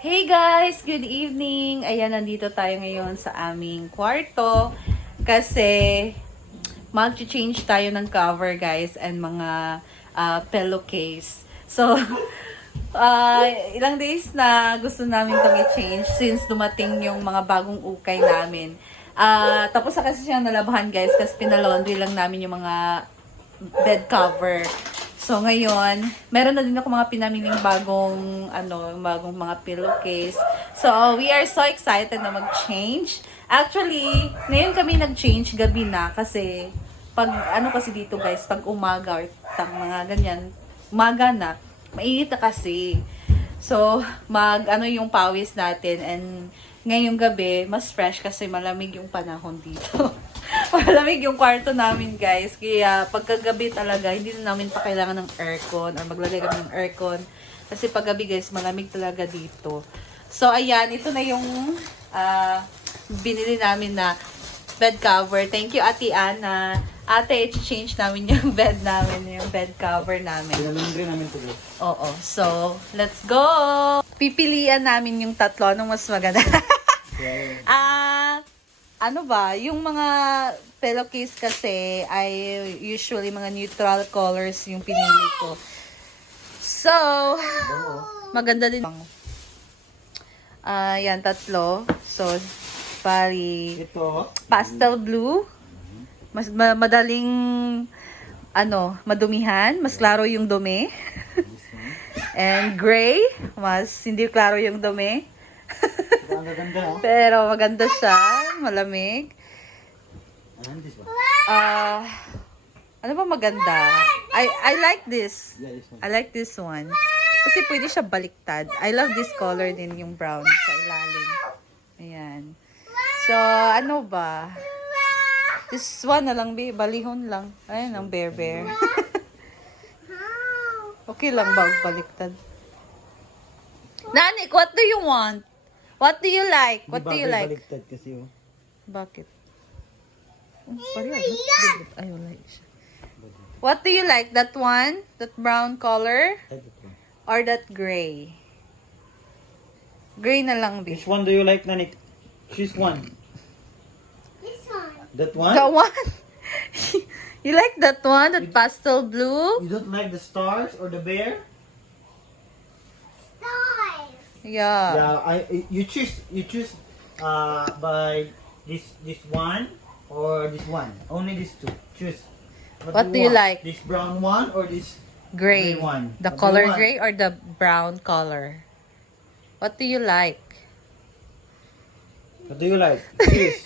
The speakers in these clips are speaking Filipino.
Hey guys! Good evening! Ayan, nandito tayo ngayon sa aming kwarto kasi mag-change tayo ng cover guys and mga pillowcase. So, ilang days na gusto namin itong i-change since dumating yung mga bagong ukay namin. Tapos na kasi siyang nalabahan guys kasi pinalaundry lang namin yung mga bed cover. So ngayon, meron na din ako mga pinamiling bagong mga pillowcase. So we are so excited na mag-change. Actually, ngayon kami nag-change gabi na kasi kasi dito guys, pag umaga or mga ganyan, umaga na, mainit na kasi. So yung pawis natin and ngayong gabi, mas fresh kasi malamig yung panahon dito. Malamig yung kwarto namin, guys. Kaya pagkagabi talaga, hindi na namin pa kailangan ng aircon or maglagay kami ng aircon. Kasi paggabi, guys, malamig talaga dito. So, ayan. Ito na yung binili namin na bed cover. Thank you, Ate Ana. Ate, i-change namin yung bed namin, yung bed cover namin. Pinalundry namin ito. Oo. So, let's go! Pipilian namin yung tatlo. Anong mas maganda? Yung mga pillowcase kasi ay usually mga neutral colors yung pinili ko. So, maganda din. Yan, tatlo. So, bali, Ito. pastel blue. Mas madaling, madumihan. Mas klaro yung dumi. And gray. Mas hindi klaro yung dumi. Ang gaganda, oh. Pero maganda siya. Malamig. Ano ba maganda? I like this. Yeah, this one. I like this one. Kasi pwede siya baliktad. I love this color din, yung brown sa ilalim. Ayan. So, ano ba? This one na lang, balihon lang. Ayan, ang bear. Okay lang ba baliktad? Nanik, what do you want? What do you like? What do you like? Baliktad kasi, oh. Bakit? Ayaw like siya. What do you like? That one? That brown color? Or that gray? Gray na lang, Which bi. one do you like, Nanik? Choose one. This one. That one? That one? You like that one? That pastel blue? You don't like the stars or the bear? Stars. Yeah. Yeah, you choose by this one or this one. Only these two. Choose. What do you want? like? This brown one or this Gray. gray one? The What do you color want? gray or the brown color? What do you like? What do you like? Choose.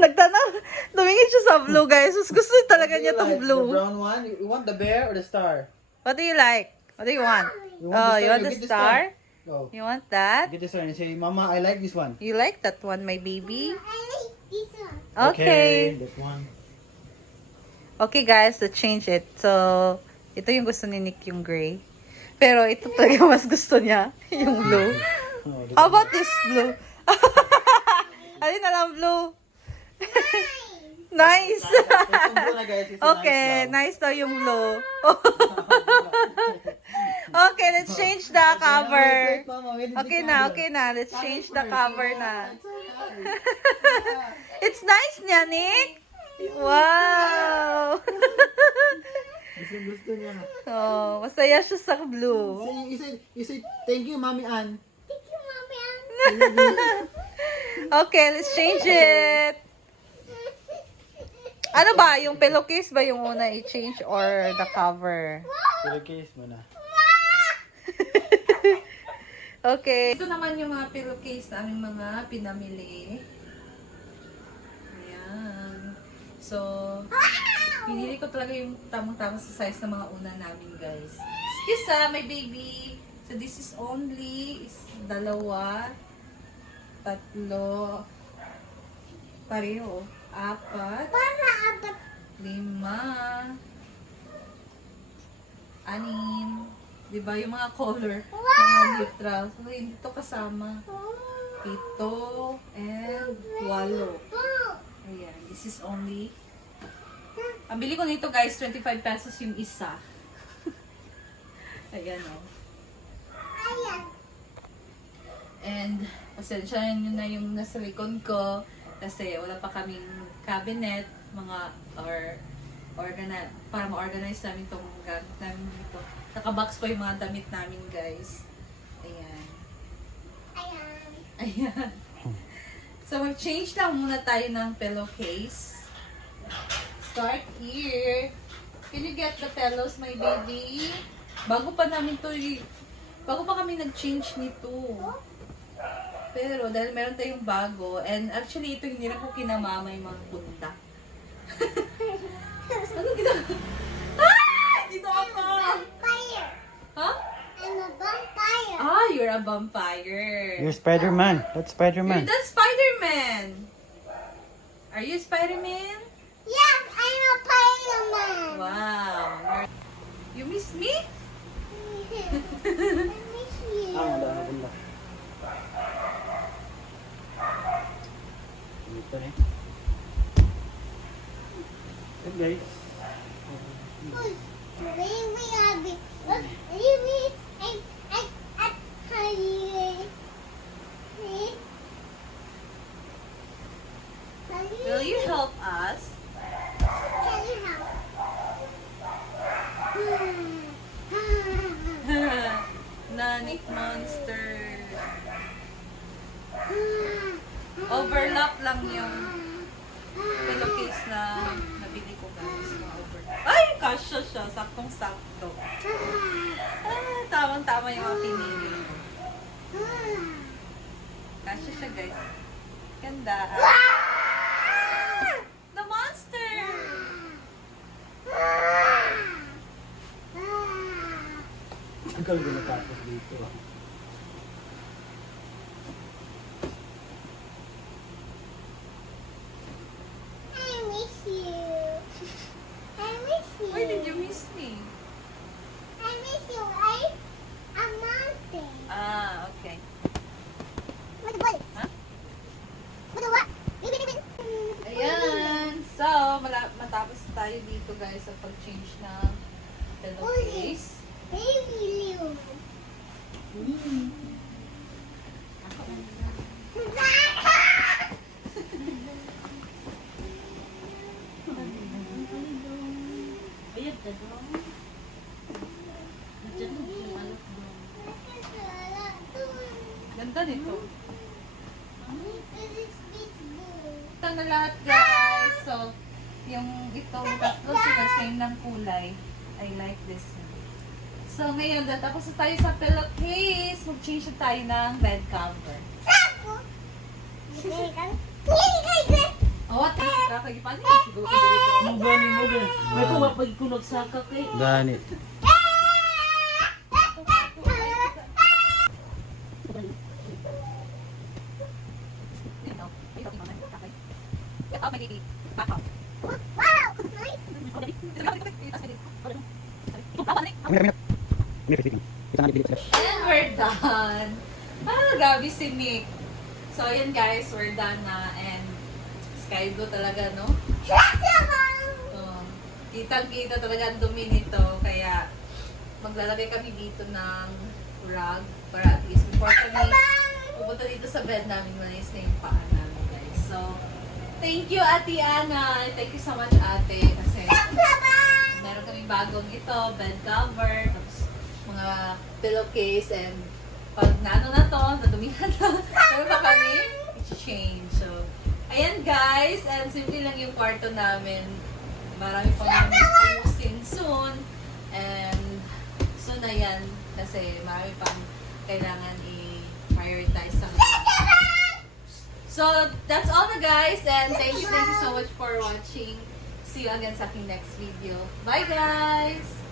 Nagtanong, tumingin siya sa blue, guys. Gusto talaga What do niya you tong like? blue. The brown one? You want the bear or the star? What do you like? What do you want? You want You want the get star? Go. You want that? Get this one and say, Mama, I like this one. You like that one, my baby? I like this one. Okay. That one. Okay, guys, let's change it. So, ito yung gusto ni Nick, yung gray. Pero ito talaga mas gusto niya, yung blue. Oh, How about this blue? Alin na lang blue? Nice! Itong blue na, guys, is Okay, nice nice daw yung blue. Okay, let's change the cover. Okay na. Let's change the cover na. It's nice niya, Nick. Wow! Gusto niya. Oh, masaya siya sa blue. You say, thank you, Mommy Ann. Thank you, Mommy. Okay, let's change it. Ano ba? Yung pillowcase ba yung una i-change or the cover? Pillowcase mo na. Okay. Ito naman yung mga pillowcase na aming mga pinamili. Ayan. So, pinili ko talaga yung tamang-tama sa size ng mga una namin, guys. Excuse my baby. So, this is only dalawa, tatlo, pareho, apat, Para apat. 5, 6, diba yung mga color, mga neutral. So, hindi to kasama. 7 and 8. Ayan, this is only. Ang bili ko nito guys, 25 pesos yung isa. Ayan o. Ayan. And pasensyahan nyo na yung nasa likod ko kasi wala pa kaming cabinet, para ma-organize namin itong gamit namin dito. Nakabox pa yung mga damit namin, guys. Ayan. Ayan. So, mag-change lang muna tayo ng pillowcase. Start here. Can you get the pillows, my baby? Bago pa kami nag-change nito. Pero, dahil meron tayong bago, and actually, ito hindi na ko kinamama yung mga punta. Ano ginagawa? Ah! Dito ako! Vampire. Huh? I'm a vampire. Ah, you're a vampire. You're Spider-Man. That's You're Spider-Man. the Spider-Man. Are you Spider-Man? Yes, I'm a Spider-Man. Wow. You miss me? I miss you. Wala na bunda. Dito na. Hey guys. Maybe I'll be. Will you help us? Can you help? Nanik monster. Overlap lang yung pillowcase na nabili ko, guys. Ay, kasya siya. Saktong-sakto. Ah, tamang-tama yung mga pinili ko. Kasya siya, guys. Ganda. The monster! Ikaw yung natapos dito. I miss you. I miss you. Why did you miss me? I miss you. A mountain. Ah, okay. What the what? Huh? What the what? Baby. Ayan. So, matapos tayo dito, guys, sa pag-change ng pillowcase. Baby Leo. Ganda nito. Ito na lahat, guys. So, yung itong tatlo sila same ng kulay. I like this one. So, ngayon, tapos na tayo sa pillowcase. Mag-change na tayo ng bed cover. Oh, what is kakagipan niya? Siguro ko dito. Mo gani. May pumapag ko nagsaka kay. Ganit. Dito. Dito, okay. Oh, my baby. Back up. And we're done. Ah, gabi si Nick. So, ayan guys, we're done na. And sky blue talaga, no? Kitang-kita talaga ang dumi nito. Kaya, maglalagay kami dito ng rug para at least before kami pupunta dito sa bed namin, manis na yung paa namin, guys. So, thank you, Ate Ana. Thank you so much, Ate. Kasi, meron kami bagong ito, bed cover, tapos mga pillowcase, and pag naano na to, nadumihan na, meron pa kami, i-change. So, ayan guys, and simple lang yung kwarto namin. Marami pang ayusin soon, and soon na yan, kasi marami pang kailangan i-prioritize sa mga. So, that's all na guys, and thank you so much for watching. See you again sa aking next video. Bye guys!